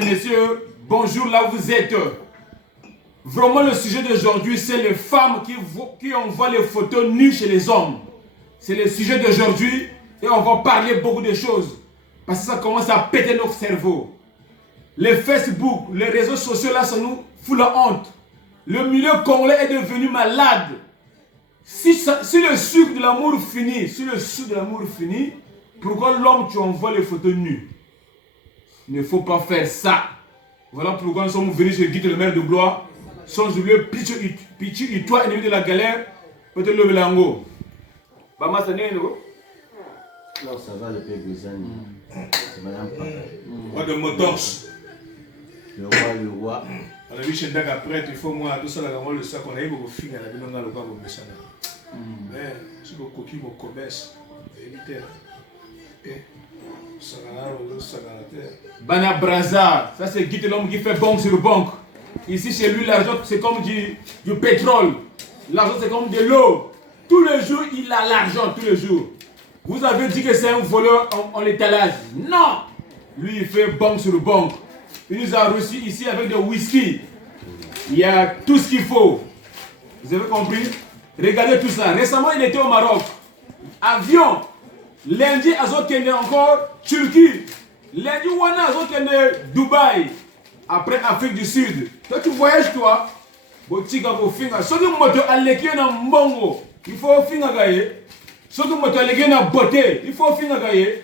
Messieurs, bonjour là où vous êtes. Vraiment le sujet d'aujourd'hui, c'est les femmes qui envoient les photos nues chez les hommes. C'est le sujet d'aujourd'hui et on va parler beaucoup de choses. Parce que ça commence à péter notre cerveau. Les Facebook, les réseaux sociaux là, ça nous fout la honte. Le milieu congolais est devenu malade. Si le sucre de l'amour finit, pourquoi l'homme tu envoies les photos nues? Il ne faut pas faire ça. Voilà pourquoi nous sommes venus chez Guy le maire de Blois. Sans oublier Pichu, toi, ennemi de la galère, peut-être le Belango. Bama, ça n'est pas. Non, ça va, le père Guzani. C'est madame Papa. Roi de Motors. Le roi. On a vu chez Dag après, il faut moi, tout ça, le sac, on a eu beaucoup de filles, on a vu dans le cas de Bessana. Mais, si vous coquille, vous commerce, évitez. Bana Braza, ça c'est Guy l'homme qui fait banque sur banque. Ici chez lui l'argent c'est comme du pétrole. L'argent c'est comme de l'eau. Tous les jours il a l'argent, tous les jours. Vous avez dit que c'est un voleur en l'étalage. Non. Lui il fait banque sur banque. Il nous a reçus ici avec des whisky. Il y a tout ce qu'il faut. Vous avez compris? Regardez tout ça. Récemment il était au Maroc. Avion. Lundi, Azokende encore Turquie. Lundi, Wana Azokende Dubaï. Après Afrique du Sud. Toi, tu voyages, toi. Botika ko finga. Soki moto aleki na mbongo. Il faut finga gaye. Soki moto aleki na beauté. Il faut finga gaye.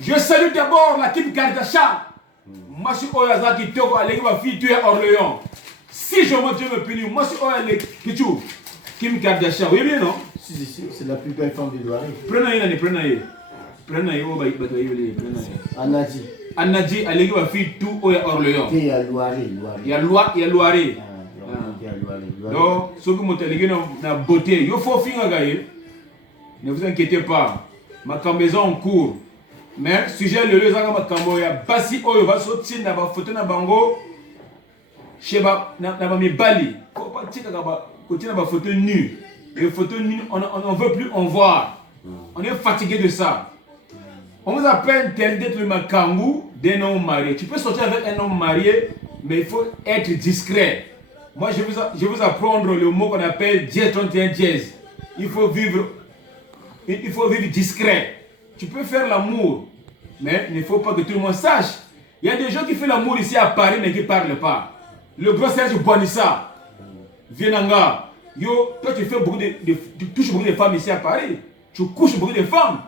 Je salue d'abord la team Kardashian. Masi Oyazaki Toko aleki ma fille tu es Orléans. Si je monte, je me punis. Masi Oyazaki Kichu. Kim Kardashian. Oui, bien, non? Si, c'est la plus belle femme de Loire. Prenez. Anadji. Anadji, allez va faire tout au Orléans. Il y a Loire. Il y a Loire. Donc, ce que vous avez na beauté, il faut finir gaye. Ne vous inquiétez pas. Ma maison en cours. Mais sujet le lieu ma cambo ya basi oyo va sortir na ba photo na bango. Cheba na ba mi bali. Ko pas tika ba côté na ba photo nue. Les photos nues, on ne veut plus en voir. On est fatigué de ça. On vous appelle tel d'être le Makangou d'un homme marié. Tu peux sortir avec un homme marié, mais il faut être discret. Moi, je vais vous apprendre le mot qu'on appelle dièse 31 dièse. Il faut vivre discret. Tu peux faire l'amour, mais il ne faut pas que tout le monde sache. Il y a des gens qui font l'amour ici à Paris, mais qui ne parlent pas. Le gros Serge Bonissa, Vienanga. Yo, toi tu fais tu touches beaucoup de femmes ici à Paris. Tu couches beaucoup de femmes.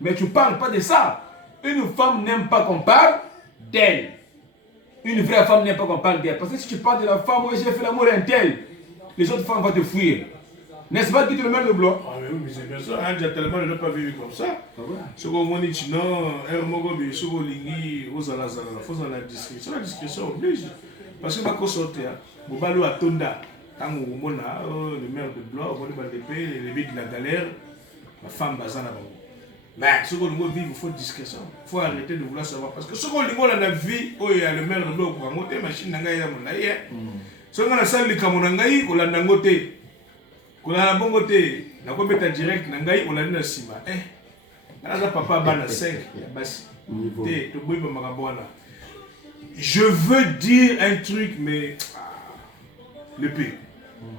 Mais tu ne parles pas de ça. Une femme n'aime pas qu'on parle d'elle. Une vraie femme n'aime pas qu'on parle d'elle. Parce que si tu parles de la femme, oui, j'ai fait l'amour un tel, les autres femmes vont te fuir. N'est-ce pas, Guy le maire de Blois? Ah oui, c'est bien ça. Il y a tellement de gens qui ne vivent comme ça. Ce qu'on dit, non, ce qu'on dit, il faut la discrétion. La discrétion oblige. Parce que ma consorte, je vais aller à Tonda. Quand on a le maire de Blois, on va les lever de la galère, la femme bazana. Mais ce qu'on veut vivre, il faut discrétion. Il faut arrêter de vouloir savoir. Parce que ce qu'on dit, on a la vie, il y a le maire de Blois pour monter, machine n'a pas monnaie. Ce qu'on a salle de Kamonangaï, on a nangoté. On a bongoté. On a commis direct, nangaï, on a dit na sima. Là, papa bana 5. Je veux dire un truc, mais le pire.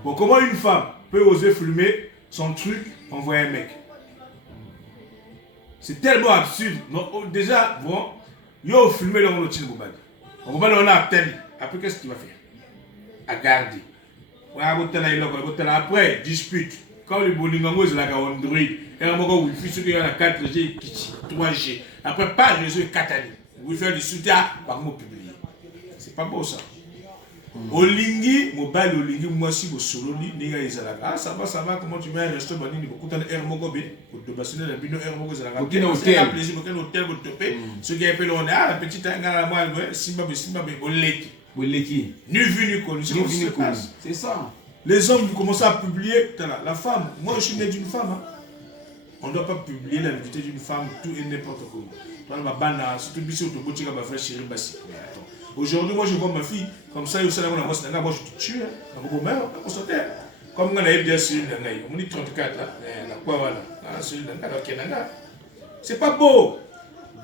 Bon, comment une femme peut oser filmer son truc, envoyer un mec? C'est tellement absurde. Non, déjà, bon, yo filmé le monde au Bobadi. On va le a tel. Après, qu'est-ce qu'il va faire? À garder. Après, dispute. Quand le Bolingango est là, Android, et un moment où il fait ce qu'il y a la 4G, 3G. Après, pas réseau 4 années. Vous faire du soutien par mot publié. C'est pas beau ça. Olingi, mobile Olingi, moi si vous sololi, n'ayez pas ah ça va, comment tu mets un restaurant, il beaucoup de air mogobe, pour te bassiner la bino air mogobe, c'est un plaisir, auquel hôtel vous topez, ce qui appelle on a la petite angala moi, Simba, Oleki. Ni vu ni connu, c'est ça. Les hommes commencent à publier, la femme, moi je suis né d'une femme, on ne doit pas publier la nudité d'une femme, tout et n'importe quoi. Toi, ma bana, surtout si tu as ma frère chérie, bassi. Aujourd'hui, moi je vois ma fille, comme ça, moi je te tue, comme on a bien sûr, on dit 34, c'est pas beau.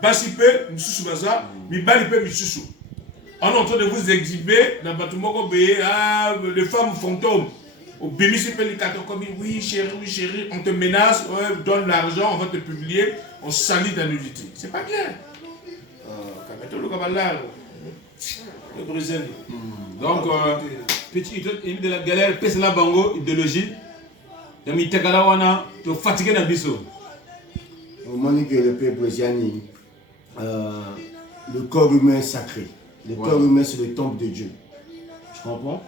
Bassipe, Moussou Baza, mi Balipé, Moussou. On est en train de vous exhiber dans le bâtiment les femmes fantômes. Au béni, c'est pas les cartons comme oui, chérie, on te menace, ouais, donne l'argent, on va te publier, on salit ta nudité. C'est pas bien. Le Brésil. Donc, petit de la galère, pèse la bango, idéologie. Yami Tegala wana, tu fatigué dans biso. Au moment que le peuple brésilien, le corps humain est sacré. Le corps humain, c'est le temple de Dieu. Tu comprends?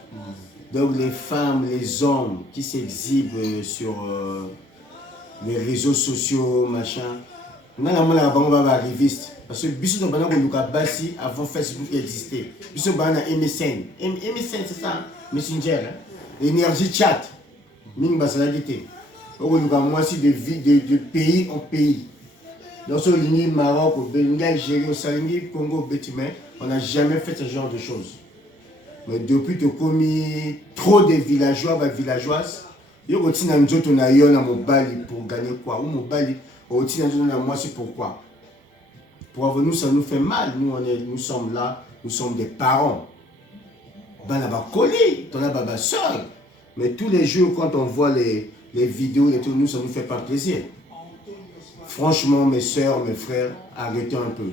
Donc les femmes, les hommes qui s'exhibent sur les réseaux sociaux, machin, on va arriviste. Parce que Bissot Bana Bassi avant Facebook existait. Bissot Bana MSN. MSN c'est ça, Messenger. Énergie chat. Ming Basaladité. On a moi aussi de pays en pays. Dans ce ligne Maroc, au Bénin, Algérie, au Salingi, Congo, au Bétimé, on n'a jamais fait ce genre de choses. Mais depuis que commis trop de villageois, villageoises, il y a aussi un autre pour gagner quoi? Ou Mobali, aussi un autre moi c'est pourquoi? Pour nous, ça nous fait mal. Nous sommes là, nous sommes des parents. Ben là, va coller, ton là, seul. Mais tous les jours, quand on voit les vidéos, nous, ça ne nous fait pas plaisir. Franchement, mes soeurs, mes frères, arrêtez un peu.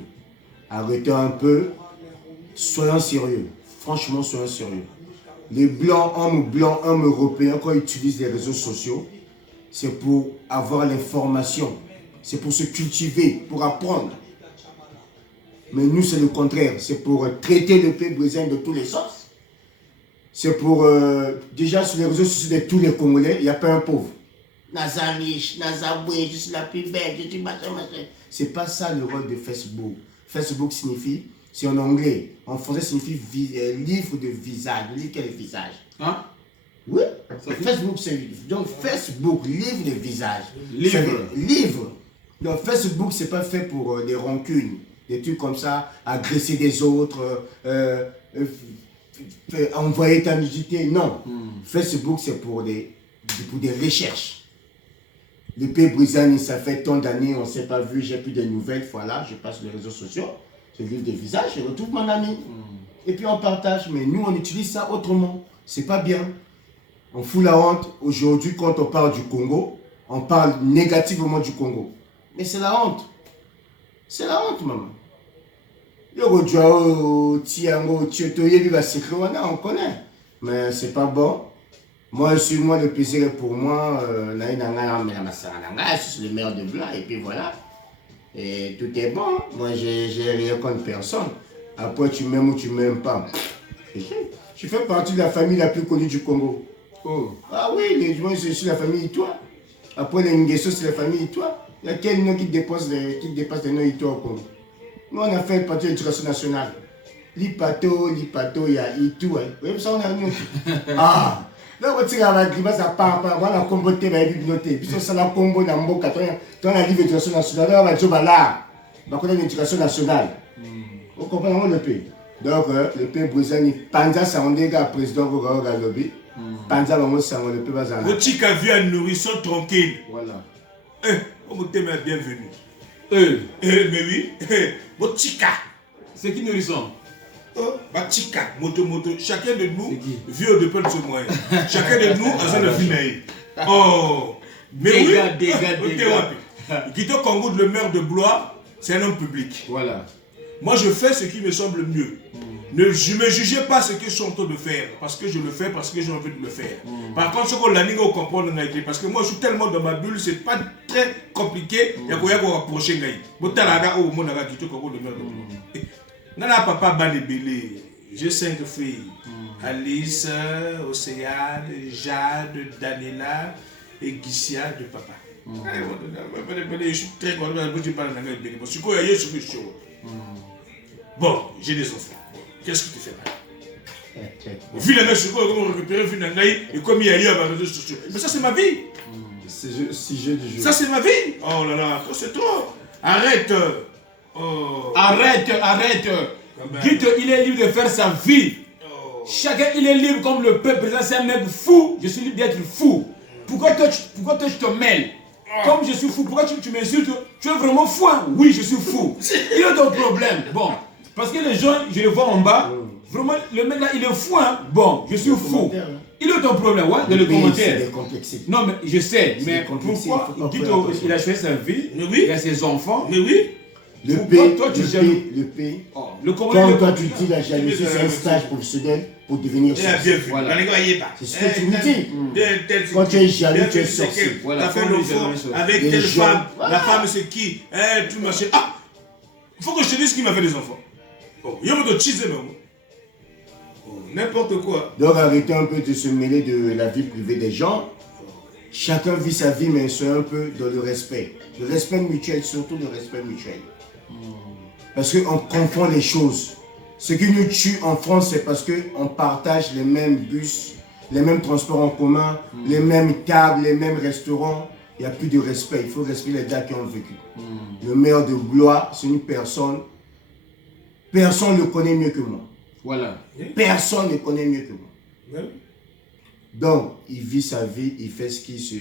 Arrêtez un peu. Soyons sérieux. Franchement, soyons sérieux. Les hommes européens, quand ils utilisent les réseaux sociaux, c'est pour avoir l'information. C'est pour se cultiver, pour apprendre. Mais nous, c'est le contraire. C'est pour traiter le peuple brésilien de tous les sens. C'est pour... déjà, sur les réseaux sociaux de tous les Congolais, il n'y a pas un pauvre. Naza riche, Naza boué, je suis la plus belle, je suis machin. C'est pas ça le rôle de Facebook. Facebook signifie, c'est en anglais. En français, signifie livre de visage. Livre quel visage? Hein? Oui. Facebook, c'est livre. Donc, Facebook, livre de visage. Livre. Donc, Facebook, c'est pas fait pour des rancunes. Des trucs comme ça, agresser des autres, envoyer ta nudité. Non. Facebook, c'est pour des recherches. Le pays brésilien, ça fait tant d'années, on ne s'est pas vu, j'ai plus de nouvelles. Voilà, je passe les réseaux sociaux, je livre des visages, je retrouve mon ami. Et puis on partage. Mais nous, on utilise ça autrement. C'est pas bien. On fout la honte. Aujourd'hui, quand on parle du Congo, on parle négativement du Congo. Mais c'est la honte. C'est la honte, maman. On connaît. Mais c'est pas bon. Moi, le plaisir est pour moi. Je suis le maire de Blanc. Et puis voilà. Et tout est bon. Moi, j'ai rien contre personne. Après, tu m'aimes ou tu m'aimes pas. Je fais partie de la famille la plus connue du Congo. Oh. Ah oui, moi, je suis la famille Itoa. Après, les Nguesso, c'est la famille Itoa. Il y a quel nom qui dépasse les noms Itoa au Congo? Nous, on a fait partie de l'éducation nationale. Lipato, il y a Itoa. Vous voyez, ça, on a nous. Ah! Là, on tire à la grimace à part, on a comboté la bibliothèque. Puis on a combo dans le mboka, on a livre d'éducation nationale. Là, on va dire, là, on a l'éducation nationale. Vous comprenez le pays? Donc, le pays brésilien, Panza, ça on est président de lobby. Panza, ça on le pays brésilien. Votre chic a vu un nourrisson tranquille. Voilà. On vous t'aime bienvenue. Mais oui, votre chica. C'est qui nourrisson? Chica, moto. Chacun de nous vit au dépend de ce moyen. Chacun de nous a un film. Oh, mais oui. Dégâts. Guito Congo, le maire de Blois, c'est un homme public. Voilà. Moi, je fais ce qui me semble mieux. Ne me jugez pas ce que je suis en train de faire, parce que je le fais, parce que j'ai envie de le faire. Par contre, ce qu'on l'a dit, on comprend, parce que moi, je suis tellement dans ma bulle, c'est pas très compliqué. Il y a quoi rapprocher. Nana papa Balébélé, j'ai 5 filles. Alice, Océane, Jade, Daniela et Gissia de papa. Je suis très content de je parle d'anglais. Bon, j'ai des enfants. Qu'est-ce que tu fais là? Vu la mèche, comment récupérer vu Nangaï et comme il y a eu à ma réseau sociaux. Mais ça, c'est ma vie. Si jeu du jeu. Ça, c'est ma vie. Oh là là, c'est trop. Arrête. Oh. Arrête. Guite, il est libre de faire sa vie. Oh. Chacun, il est libre comme le peuple. C'est un mec fou. Je suis libre d'être fou. Pourquoi toi, tu te mêles? Comme je suis fou, pourquoi tu m'insultes? Tu es vraiment fou, hein? Oui, je suis fou. Il y a ton problème. Bon, parce que les gens, je les vois en bas, Vraiment, le mec là, il est fou, hein. Bon, je suis fou. Hein. Il est ton problème, ouais, dans les commentaires. C'est décomplexé. Non, mais je sais, mais décomplexé, pourquoi il faut pas faire il a choisi sa vie, Mais oui. il a ses enfants. Mais oui. Le Pourquoi P, toi, tu le jaloux? P, le P. Oh, le Quand commentaire. toi tu dis la jalousie, c'est un stage professionnel pour devenir Il a bien sorcier. vu. Voilà. Ne croyez pas. C'est ce que tu me dis. dis. Quand tu es jaloux, tu es sorcier. Voilà, La femme comme les l'enfant jaloux, avec les telle gens. femme. Voilà. La femme c'est qui? Tu machin. Ah! Il faut que je te dise qui m'a fait des enfants. Oh, il y a un peu de cheese même. Oh, n'importe quoi. Donc arrêtez un peu de se mêler de la vie privée des gens. Chacun vit sa vie, mais c'est un peu dans le respect. Le respect mutuel, surtout le respect mutuel. Parce qu'on confond les choses. Ce qui nous tue en France, c'est parce qu'on partage les mêmes bus, les mêmes transports en commun, les mêmes tables, les mêmes restaurants. Il n'y a plus de respect. Il faut respecter les gars qui ont vécu. Le maire de Blois, c'est une personne. Personne ne le connaît mieux que moi. Voilà. Personne ne le connaît mieux que moi. Ouais. Donc, il vit sa vie, il fait ce qui se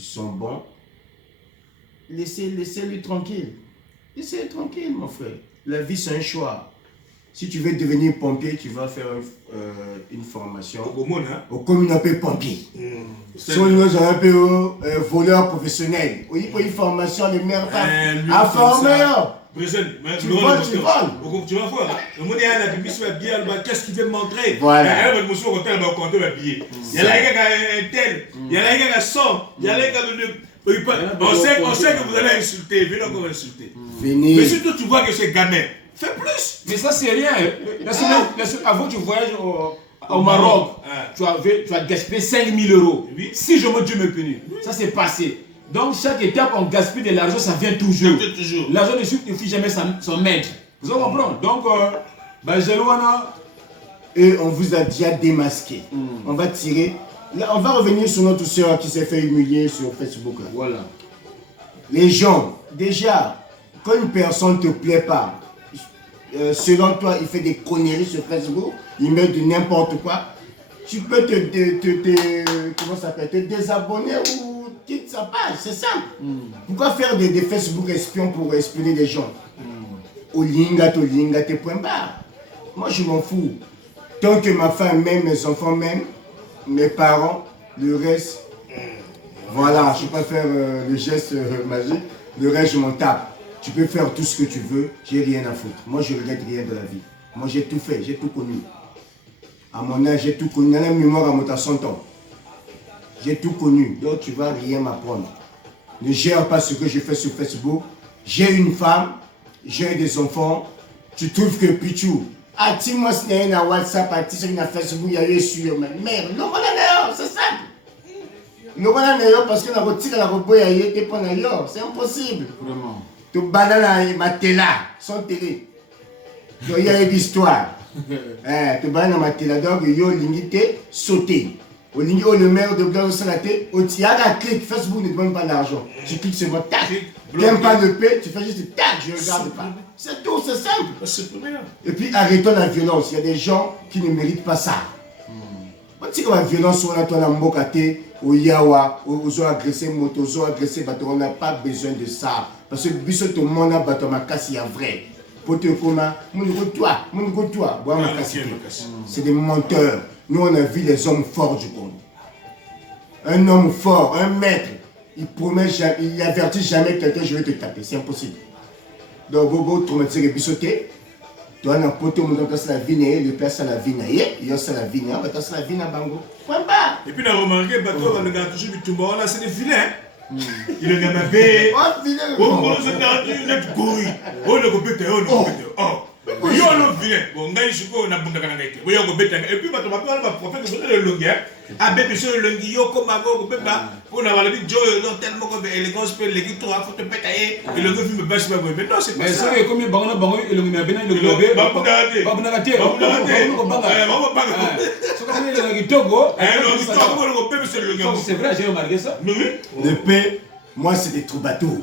sent bon. Laissez-lui tranquille. Laissez-le tranquille, mon frère. La vie, c'est un choix. Si tu veux devenir pompier, tu vas faire une formation Au monde, hein? au communauté pompier. C'est- Si on est un peu voleur professionnel, il faut une formation de merde lui, à comme former. ça. Président, mais Tu le voles, rôle tu de- voles. Tu vas voir. Le monde est à la publicité, bien, qu'est-ce qu'il veut montrer? Voilà. Elle va me compter, elle va compter le billet. Il y a un tel, il y a un gars 100, il y a un gars de. On sait que vous allez insulter, venez encore insulter. Mais Venez. si toi tu vois que c'est gamin, fais plus. Mais ça, c'est rien. Avant que tu voyages au Maroc, Ah. tu as gaspillé 5 000 euros. Oui. Si je me Dieu me punit. Ça, c'est passé. Donc, chaque étape, on gaspille de l'argent, ça vient toujours. Toujours. L'argent ne suffit jamais son maître. Vous comprenez? Donc, Jelouana, Et on vous a déjà démasqué. On va tirer. Là, on va revenir sur notre soeur qui s'est fait humilier sur Facebook. Là. voilà. Les gens, déjà, quand une personne ne te plaît pas, selon toi, il fait des conneries sur Facebook, il met de n'importe quoi, tu peux comment ça s'appelle, te désabonner ou quitter sa page, c'est simple. Pourquoi faire des Facebook espions pour espionner des gens? Olinga, te point barre. Moi, je m'en fous. Tant que ma femme m'aime, mes enfants m'aiment, mes parents, le reste, voilà, je peux faire le geste magique, le reste, je m'en tape. Tu peux faire tout ce que tu veux, j'ai rien à foutre. Moi, je ne regrette rien de la vie. Moi, j'ai tout fait, j'ai tout connu. À mon âge, j'ai tout connu. Dans la mémoire à mon 100 ans. J'ai tout connu, donc tu ne vas rien m'apprendre. Ne gère pas ce que je fais sur Facebook. J'ai une femme, j'ai des enfants. Tu trouves que Pichou, moi si il y a un WhatsApp, si il y a Facebook, il y a eu sur ma mère. Non, voilà, c'est simple. Non, voilà, parce que la routine, la robot, il y a c'est impossible. Vraiment. Tu banane ma télé, sans télé. Donc il y a une histoire. Tu banane ma télé, donc il y a une limité sauter. Au niveau le maire de Blanc Salaté, il y a un clic, Facebook ne demande pas d'argent. Tu cliques sur votre tac. Tu n'aimes pas le paix, tu fais juste tac, je ne regarde pas. C'est tout, c'est simple. C'est pour rien. Et puis arrêtons la violence. Il y a des gens qui ne méritent pas ça. Tu sais que la violence, on a ton ambokate, au Yawa, aux agressés moto, aux agressés bateau, on n'a pas besoin de ça. Parce que biso to mona bateau ma casse, il y a vrai. Pour te comment, mon toi, bois ma casse. C'est des menteurs. Nous, on a vu les hommes forts du monde. Un homme fort, un maître, il promet jamais, il avertit jamais quelqu'un, je vais te taper. C'est impossible. Donc, Bobo, tu m'as tiré bisoté. Tu as un poteau, on a la vie, le père, c'est la vie, il y a la vie, on va la vie, bango. Point pas. Et puis, on a remarqué, bateau, on a toujours vu tout le monde, là, c'est des filets. Il est même bé. Oh, filet. On se garde une couille. On le compète, on le compète. Oh. Yo le vilain. Bon, ngai shuko na bunda kana ngai. Yo go beta. Et puis bato bato ba prophète so le longia. Abe biso le longi yo ko mago go beta. On a la vie joy non tellement comme élégance peut les guitos à faut te pétailler. Et le film me baisse pas. Mais non, c'est pas Mais ça. ça, comme il bango bango, il est bien, il est bien. Babunagate. Babunagate. C'est vrai, j'ai remarqué ça. Le P, moi, c'est des troubadours.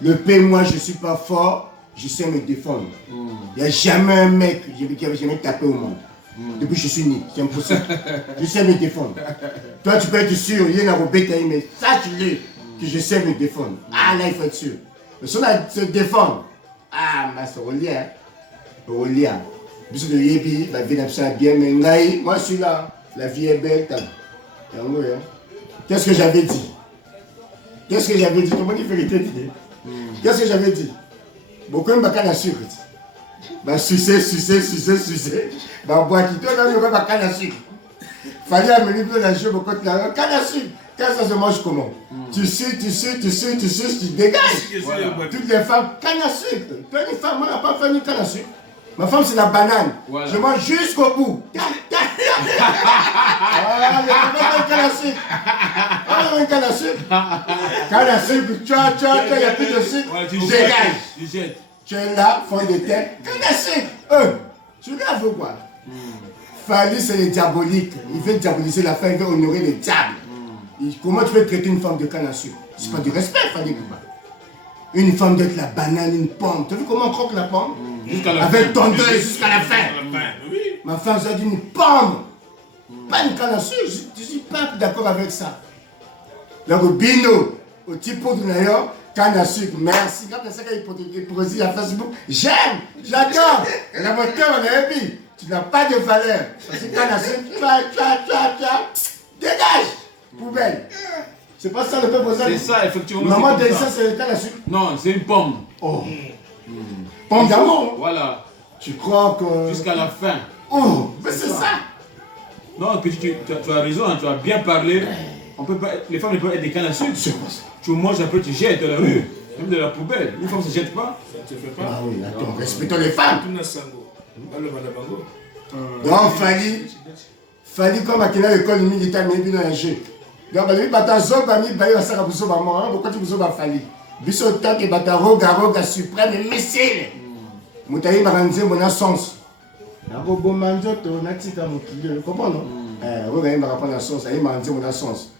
Le P, moi, je ne suis pas fort, je sais me défendre. Il n'y a jamais un mec qui avait jamais tapé au monde. Depuis que je suis né, c'est impossible. Je sais me défendre. Toi, tu peux être sûr, il y a un bétail, mais sache-le que je sais me défendre. Ah, là, il faut être sûr. Mais si on a se défendre, ah, mais c'est au lien. Bisous de Yebi, la vie n'a bien, mais Ngaï, moi je suis là. La vie est belle. Qu'est-ce que j'avais dit? Qu'est-ce que j'avais dit? Comment dire vérité? Qu'est-ce que j'avais dit? Beaucoup de bacana sucre. Bah, sucer. Bah, boire qui toi, là, il y aura bacana sucre. Fallait amener plein de choses beaucoup de canne à sucre. Quand ça se mange comment? Tu suces, tu dégages. Voilà. Toutes les femmes, canne à sucre. Toi, une femme, moi, n'a pas fait une canne à sucre. Ma femme, c'est la banane. Voilà. Je mange jusqu'au bout. Ah, il canne à sucre. Ah, il canne à sucre. Canne à sucre, il n'y a plus de sucre. Ouais, tu dégages. Tu es là, fond de tête. Canne à sucre. Tu l'as vu quoi? Fali, c'est le diabolique. Il veut diaboliser la femme, il veut honorer le diable. Comment tu veux traiter une femme de canne à sucre? C'est pas du respect, Fali. Une femme d'être la banane, une pomme. Tu as vu comment on croque la pomme? Avec tendresse jusqu'à la fin. Ma femme, ça dit une pomme. Pas une canne à sucre. Je ne suis pas d'accord avec ça. Le Rubino, au typo de Nayo, canne à sucre. Merci. Quand tu as hypocrisie à Facebook, j'aime, j'adore. La moteur, on a vu. Tu n'as pas de valeur. Parce que canne à sucre, dégage. Poubelle. C'est pas ça le peuple. C'est ça, effectivement. Maman dit ça, c'est le canne à sucre. Non, c'est une pomme. Oh. Pomme d'amour. Voilà. Tu crois que. Jusqu'à la fin. Oh, mais c'est ça. Non, tu as raison, hein, tu as bien parlé. On peut pas, les femmes ne peuvent être des cannes à sucre. C'est quoi ça? Tu manges un peu, tu jettes de la rue, même de la poubelle. Une femme ne se jette pas. Ça ne se fait pas. Ah oui, attends, respectons les femmes. Donc, Fali comme à l'école militaire, mais il y a un jeu. Donc, il y a un pourquoi tu veux Fali? Biso tant que roga suprême missile. Moutaï Baranze, mon sens. Narobo manzoto, natika mokilio. Comment non? Roga m'a rappelé la sens, il m'a dit mon sens.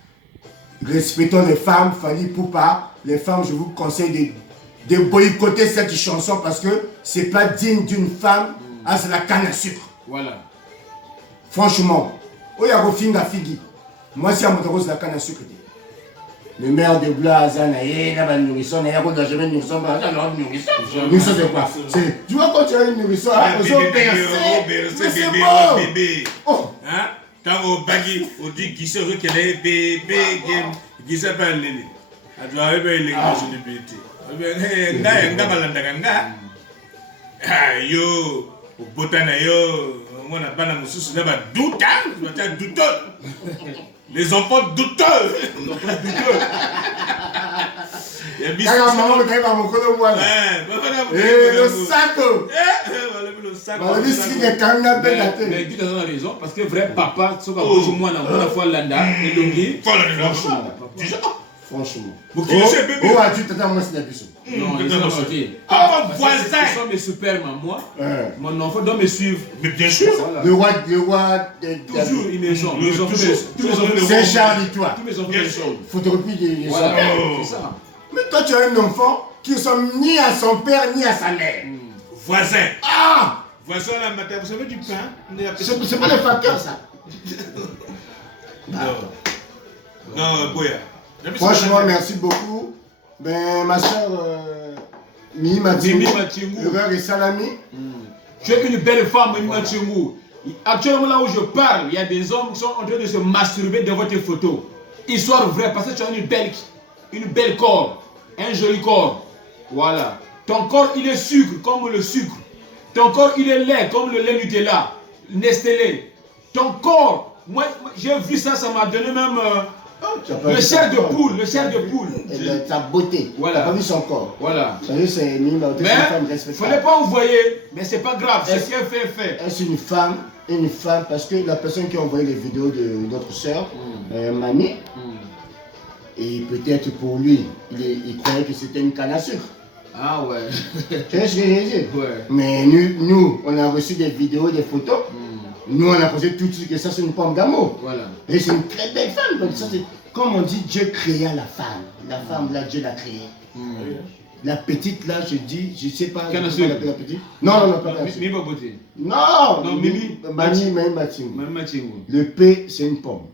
Respectons les femmes, Fali Poupa. Les femmes, je vous conseille de boycotter cette chanson parce que c'est pas digne d'une femme. Ah, c'est la canne à sucre. Voilà. Franchement, moi, si à mon c'est la canne à sucre. Le maire de Blaza, il y a un nourrisson, il y a un nourrisson, nourrisson de quoi? Tu vois quand tu as une nourrisson, c'est bébé. Quand au baggy, on dit qui se recueille les bébés, qui s'appelle Lili. Tu dois réveiller les gars sur les bêtises. Yo, au botana yo, on a pas la mousse, on a pas douteux. Les enfants douteux. Le sac. Mais tu as raison, parce que vrai papa, c'est comme moi, on a fois l'anda, et l'ongi. Franchement. Non, voisin. Ils sont mes super mamans. Mon enfant doit me suivre. Mais bien sûr. Le roi. Toujours, ils me sont. C'est Charles, toi. Tous mes enfants me sont. Photocopie des Voilà, c'est ça. Mais toi, tu as un enfant qui ne ressemble ni à son père ni à sa mère. Voisin. Ah! Voisin la matin, vous savez du pain? C'est pas le facteur, ça. Non, Boya. Franchement, merci beaucoup. Ben, ma soeur Mimi Matingou, Ureur et Salami. Tu es une belle femme, Mimi Matingou. Actuellement, là où je parle, il y a des hommes qui sont en train de se masturber devant tes photos. Histoire vraie, parce que tu as une belle corps, un joli corps. Voilà. Ton corps, il est sucre, comme le sucre. Ton corps, il est lait, comme le lait Nutella, Nestlé. Ton corps, moi j'ai vu ça, ça m'a donné même le chair de poule, Sa beauté. Voilà. Tu n'as pas vu son corps. Voilà. Ça veut dire c'est une femme Mais, respectable. fallait pas envoyer, mais c'est pas grave, c'est ce qui est fait. Est-ce une femme, parce que la personne qui a envoyé les vidéos de notre soeur, Mamie, et peut-être pour lui, il croyait que c'était une canne à sucre. Ah ouais. Tu vois ce que je veux dire? Ouais. Mais nous, on a reçu des vidéos, des photos. Nous, on a posé tout de suite que ça, c'est une pomme d'amour. Voilà. Et c'est une très belle femme. Donc, ça, comme on dit, Dieu créa la femme. La femme, là, Dieu l'a créée. La petite, là, je dis, je ne sais pas. Canne à sucre. La petite. Non, pas la Mimi Baboté. Non, Mimi. Mami Matingou. Le P, c'est une pomme.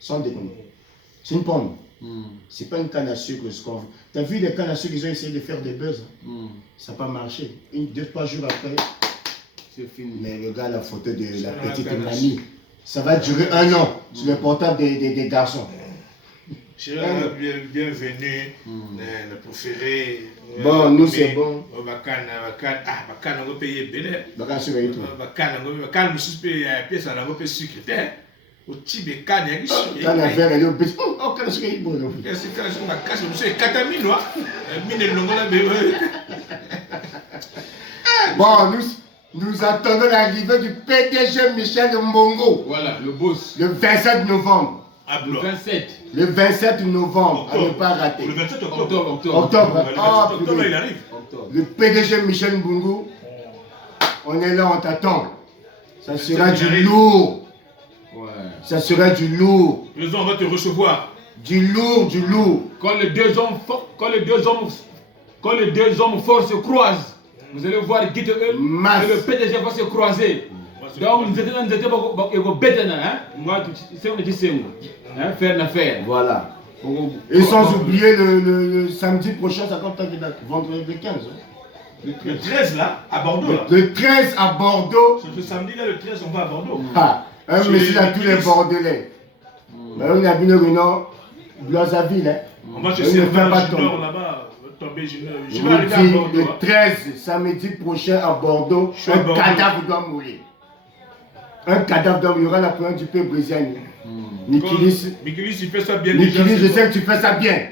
Sans déconner. C'est une pomme. C'est pas une canne à sucre. Tu as vu les cannes à sucre, ils ont essayé de faire des buzz. Ça n'a pas marché. 2-3 jours après, C'est fini. Mais regarde la photo de la petite la mamie. Ça va durer 1 an sur le portable des garçons. Bienvenue, le préféré. Bon, nous c'est bon. Bakana, on va payer bien. Bakana, c'est vrai tout. Bakana, on va payer pièce à la robe secrétaire. Au type canne, Quand l'affaire elle est au petit. Oh, quand est-ce qu'il est bon? C'est quand je me casse, je suis 4000, non? 1000 longues là, Bon, nous attendons l'arrivée du PDG Michel Mbongo. Voilà, le boss. Le 27 novembre. Le 27. Le 27 novembre, à ne pas rater. Le 27 Octobre. Octobre. Ah, octobre, il arrive. le PDG Michel Mbongo, on est là, on t'attend. Ça sera du lourd. Ouais. Ça sera du lourd. Le président va te recevoir. Du lourd, du lourd. Quand les deux hommes forts se croisent, vous allez voir Guy et le PDG va se croiser. Donc, nous étions bêtes, hein? Moi, c'est on dit faire une affaire. Voilà. Et sans oublier le samedi prochain, ça compte la date. Vendredi 15. Hein? Le 13 là, à Bordeaux. Là. Le 13 à Bordeaux. Ce samedi là, le 13, on va à Bordeaux. Ah, un monsieur à tous les Bordelais. On a vu le nom, Bloisaville. Hein? On va chez Servant Junior là-bas. Tomber Junior. Je vais arriver à Bordeaux. Le 13, samedi prochain à Bordeaux, un cadavre doit mourir. Un cadavre doit mourir. Il y aura la première du peuple brésilien. Mikilis, il fait ça bien. Mikilis, je sais que tu fais ça bien.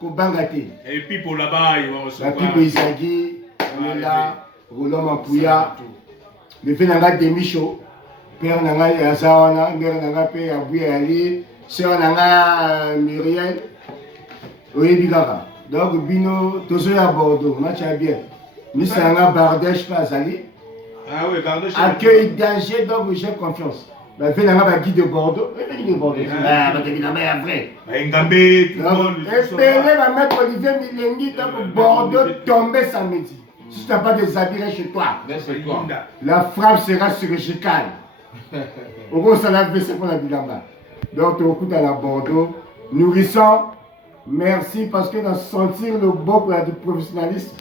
Kobangate. Et puis pour là-bas, ils vont recevoir. La pipe Isagui, on est là. Roland Mampouya. Le fait n'a pas demi-show. Père n'a pas Yazawana, mère n'a pas payé Abouye Ali, sœur n'a pas Muriel. Oui, Bigara. Donc, Bino, tout ça à Bordeaux, match à bien. Nous, c'est un Bardèche, pas Ali. Ah oui, Bardèche. Accueil danger, donc j'ai confiance. Le fait n'a pas Guy de Bordeaux. Oui, Guy de Bordeaux. Ah, mais évidemment, il vrai. Ngambé, tout le monde. Et Pélé va mettre Olivier Milengi dans Bordeaux tomber samedi. Si tu n'as pas des habits, reste chez toi. La frappe sera chirurgicale. Au gros, ça l'a fait, c'est pour la bilamba. Donc, au coup à la Bordeaux, nourrissant, merci parce que dans sentir le beau pour du professionnalisme,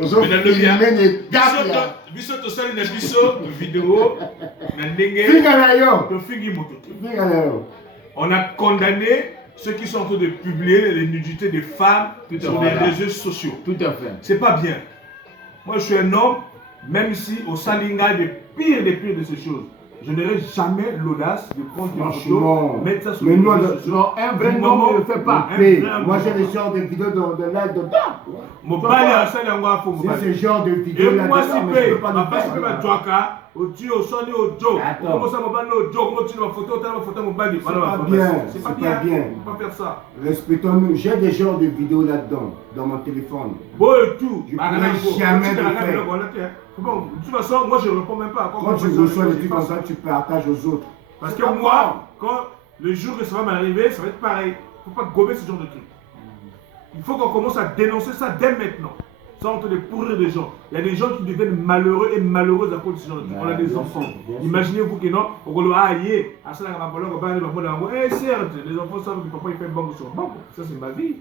aux autres, filmer les gars. Biso to sali na biso vidéo na ndenge Finganayo. fingi moto. Finganayo. On a condamné ceux qui sont en train de publier les nudités des femmes sur les réseaux sociaux. Tout à fait. C'est pas bien. Moi, je suis un homme, même si au Salinga, des pires de ces choses. Je n'aurai jamais l'audace de prendre des photos, mettre ça sur les réseaux sociaux. Non, un vrai homme ne le fait pas. Moi, j'ai des genres de vidéos de là dedans. C'est ce genre de vidéos là dedans. Et moi, si je peux pas joaka, au Dieu, au son et au Joe. Comment ça m'a au Joe, comment tu vas photo, tu vas photo mon bali. C'est pas bien. On va pas faire ça. Respectons-nous. J'ai des genres de vidéos là-dedans, dans mon téléphone. Bon et tout. Je pourrais jamais le faire. Bon, de toute façon, moi je ne réponds même pas. Quand tu reçois des trucs comme ça, tu partages aux autres. Parce que moi, quand le jour que ça va m'arriver, ça va être pareil. Il ne faut pas gober ce genre de trucs. Il faut qu'on commence à dénoncer ça dès maintenant. Sans de pourrir des gens. Il y a des gens qui deviennent malheureux et malheureuses à cause de ce genre de trucs. On a des enfants. Imaginez-vous que non, on va dire, certes, les enfants savent que papa il fait banque sur banque. Ça c'est ma vie.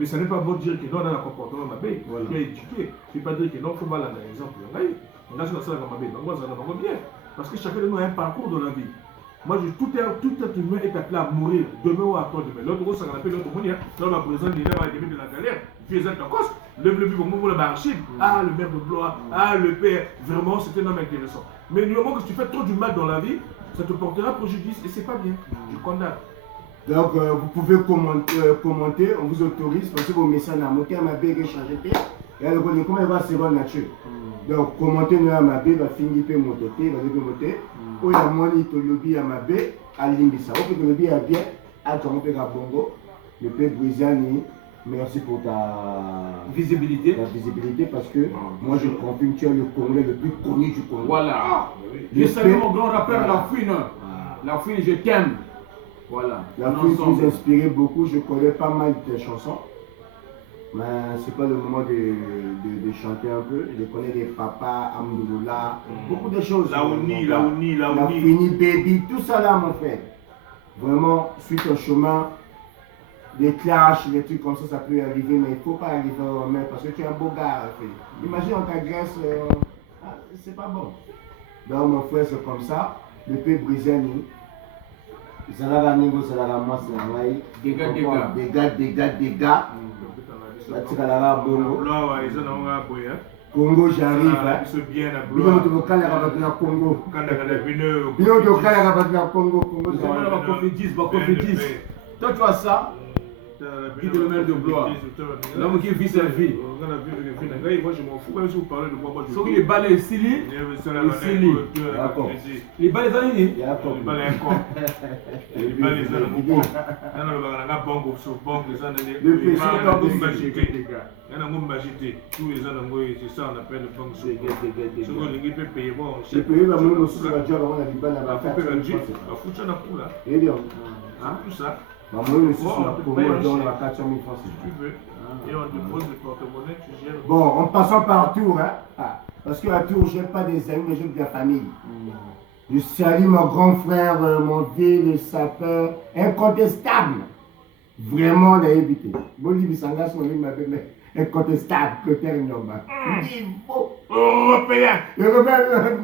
Mais ça n'est pas bon de dire que non, dans un comportement ma belle. Tu es éduqué. Tu ne peux pas dire que non, il faut mal à l'exemple. On a ça dans ma belle. Donc moi, ça va bien. Parce que chacun de nous a un parcours dans la vie. Moi, tout être humain est appelé à mourir demain ou après-demain. L'autre, ça qu'on appelle l'autre monde. Là, ma présence, il est là, il est de la galère. Tu es en cause. Le plus bon moment, le marché. Ah, le maire de Blois. Ah, le père. Vraiment, c'est un homme intéressant. Mais du moment que tu fais trop du mal dans la vie, ça te portera préjudice et c'est pas bien. Je condamne. Donc, vous pouvez commenter, on vous autorise parce que vos messages n'ont monté à ma belle et changé. Et alors, comment il va se voir nature. Donc, commenter nous à ma belle, va finir par monter, va monter. Ou il y a moins de lobby à ma belle, à Limbisa. Ou que le lobby a bien, à ton père à Bongo, le père brésilien. Merci pour ta visibilité parce que moi je confirme que tu es le Congolais le plus connu du Congo. Voilà. Je salue mon grand rappeur La Fouine. La Fouine, je t'aime. Voilà. La Fouine vous inspire beaucoup. Je connais pas mal de tes chansons. Mais c'est pas le moment de chanter un peu. Je connais des papas, Amdouloula, beaucoup de choses. La Fouine, baby, tout ça là mon frère. Vraiment, suis ton chemin. Des clashs, des trucs comme ça peut arriver, mais il ne faut pas arriver en main parce que tu es un beau gars. Imagine on t'agresse c'est pas bon. Donc mon frère, c'est comme ça. Le peu brisé, nous. Zalaga Ningo, Zalaga moi, dégâts. Batikala Bongo. Congo, j'arrive. Bino de Bokala Rabatina Congo. Bino de Bokala Rabatina Congo. Congo, Toi, tu vois ça? Guy de Lomel de Blois. L'homme qui vit sa vie. Moi, je m'en fous, même si vous parlez de moi. Sauf que les balais Sili. D'accord. Les balais Zanini. Les balais bon, en passant par Tours, hein, parce que à Tours, je n'ai pas des amis, mais j'ai de la famille. Je salue mon grand frère, mon vieux, le sapeur, incontestable. Vraiment, on a évité. Bon, il s'engage sur lui, incontestable, que terre Nyomba. Niveau européen. Européen,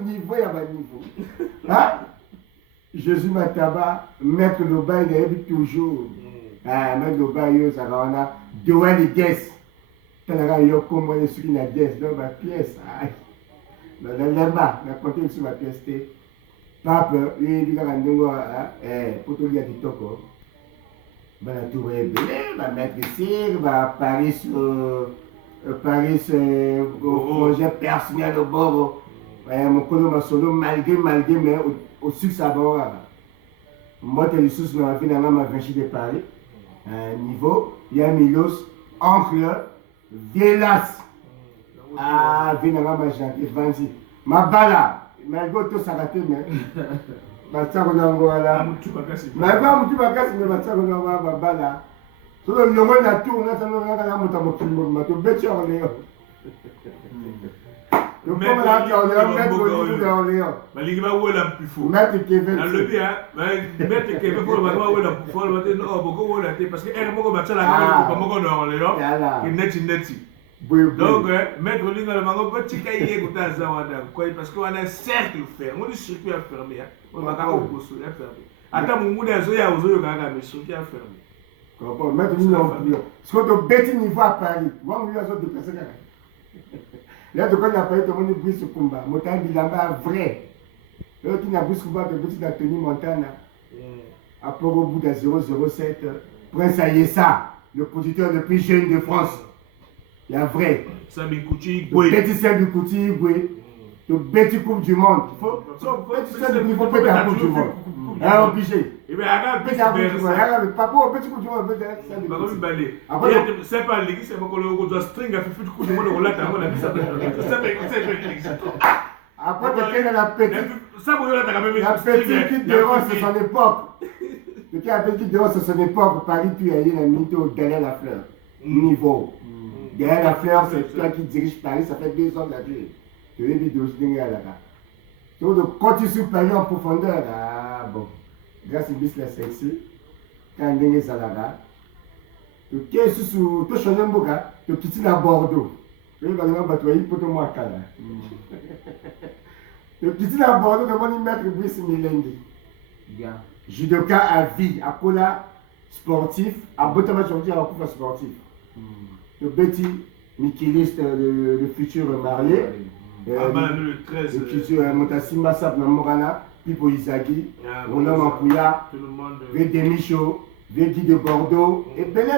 niveau, il y a pas de niveau. Hein? Jésus Mataba, maître de bain, il a évité toujours. Maître de bain, ça va, on a deux les guests. T'as eu comme on est sur une guest, donc ma pièce. Dans le bas, on a compté sur ma pièce. Pape, il a dit pour tout le monde, la tour est belle, va mettre ici, va Paris projet personnel au bord. Mon colo solo malgré, mais au succès à bord. Moi, je suis dans la ville de Paris. Niveau, il y a Milos, oncle, Vélas. Ah, Vénama, ma gentil, Vanzi. Ma bala, mais go to s'arrêter, mais. Batsako na ngola. Ma ba mutu bakasi mais batsako na ba bala. So le yongo na tour na tano na muta mokimbo ma to betio ole yo. Le comme la qui on mettre au niveau de ole yo. Balingi ba wola mpifo. Mettre Kevin. Na le bien, mettre Kevin pour ba wola mpifo, ba te no boko wola te parce que er moko batsala ka ko moko no ole yo. Ki neti. Donc, mettre au ligne le mango petit cahier pour ta zawada. Parce qu'on a un cercle fermé. On dit circuit fermé. On va pas construire fermé. Attends, mon moulin, il y a un circuit fermé. Comprends, mettre au ligne en plus. Ce qu'on a bêti niveau à Paris. Moi, on lui a dit de passer. Là, de quoi on a parlé, tout le monde brise ce combat. Montagne de là-bas, vrai. Là, qui n'a brise ce combat, de petit d'Anthony Montana. Après, au bout de 007, Prince Ayessa, le producteur le plus jeune de France. Il y a vrai. Sabi Kouti, le petit Sabi Kouti, le petit Coupe du Monde. Il faut petit Sabi Kouti, il faut la Coupe du Monde. Obligé. Et bien, regarde, papa, petit Coupe du Monde, après, c'est pas l'église, c'est mon collègue qui doit string à faire Coupe du Monde, on l'a dit, on a dit ça. Après, quelqu'un a la petite. Ça, vous l'avez quand même la petite qui dérange, c'est son époque. Le qui a petite qui dérange, c'est son époque. Paris, tu es allé dans la minute derrière la fleur. Niveau. Derrière la fleur, c'est toi qui dirige Paris, ça fait 2 ans de la vie. Tu veux vidéo à la carte. Donc, quand tu suis Paris en profondeur, bon, grâce à Bis la sexy, quand on est à la gare, tu es sous tout changer un boga, tu quittes à Bordeaux. Tu vas aller batailler pour tout moi cala. Tu quittes à Bordeaux, tu vas mettre Bis Milengi. Judoka à vie, à Kola sportif, à Botama aujourd'hui à la coupe sportif. Le Betty Mikilis, le futur marié. Le 13. Le futur Montassimba Sap Namorana, Pipo Isagi, Roland Mampouya, Védé Michaud, Védé de Bordeaux, et Belé.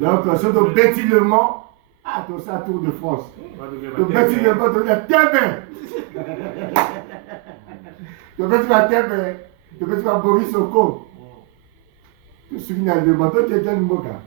Donc, sur le Betty Le Mans, tout ça, Tour de France. Le Betty Le Mans, tu vas Tébé. Le Betty va Tébé. Le Betty va Boris Oko. Tu souviens de moi, toi, tu es bien Moka.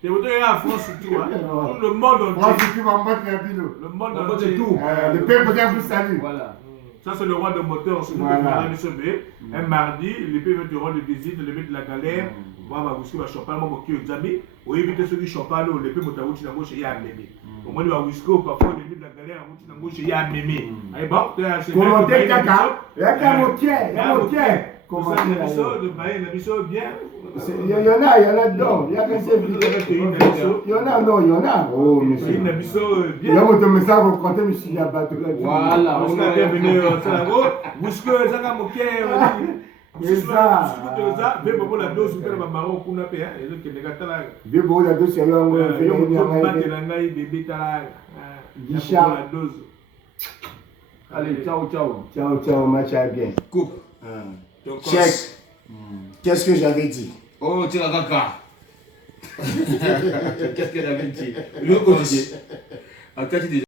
Et vous devez à France, tu vois. Tout le monde entier. France, tu vas mettre un bilo. Le monde entier. Le peuple vous salue. Voilà. Ça, c'est le roi de moteur. C'est nous qui avons sauvé. Un mardi, les pays te rendent visite, les mettre de la galère. Moi, je vais champagne, moi, je vais jamais. Ou éviter ceux qui champagne, les pays vont t'avoir gauche et y a mémé. Au moins, il va whisky, parfois, les pays de la galère, gauche et y a mémé. Allez, bon, commenter caca. Il y a mon pied. commenter là. Il Il y en a dedans. Il y a qu'un seul vidéo. Il y en a, non, il y en a. Oh, monsieur. Il y a un message pour compter, monsieur, il y a pas de là. Voilà, on a bienvenu. Busque, ça comme ok. C'est ça. Vieux bobo la dose ou la maro kuna pe hein. Et donc il est là. Vieux bobo la dose, il y a un bébé tala. Guichard. La dose. Allez, ciao, ciao. Ciao, ciao, match à bien. Coupe. Check. Qu'est-ce que j'avais dit? Oh, tu as caca. Qu'est-ce qu'elle avait dit? Le quotidien.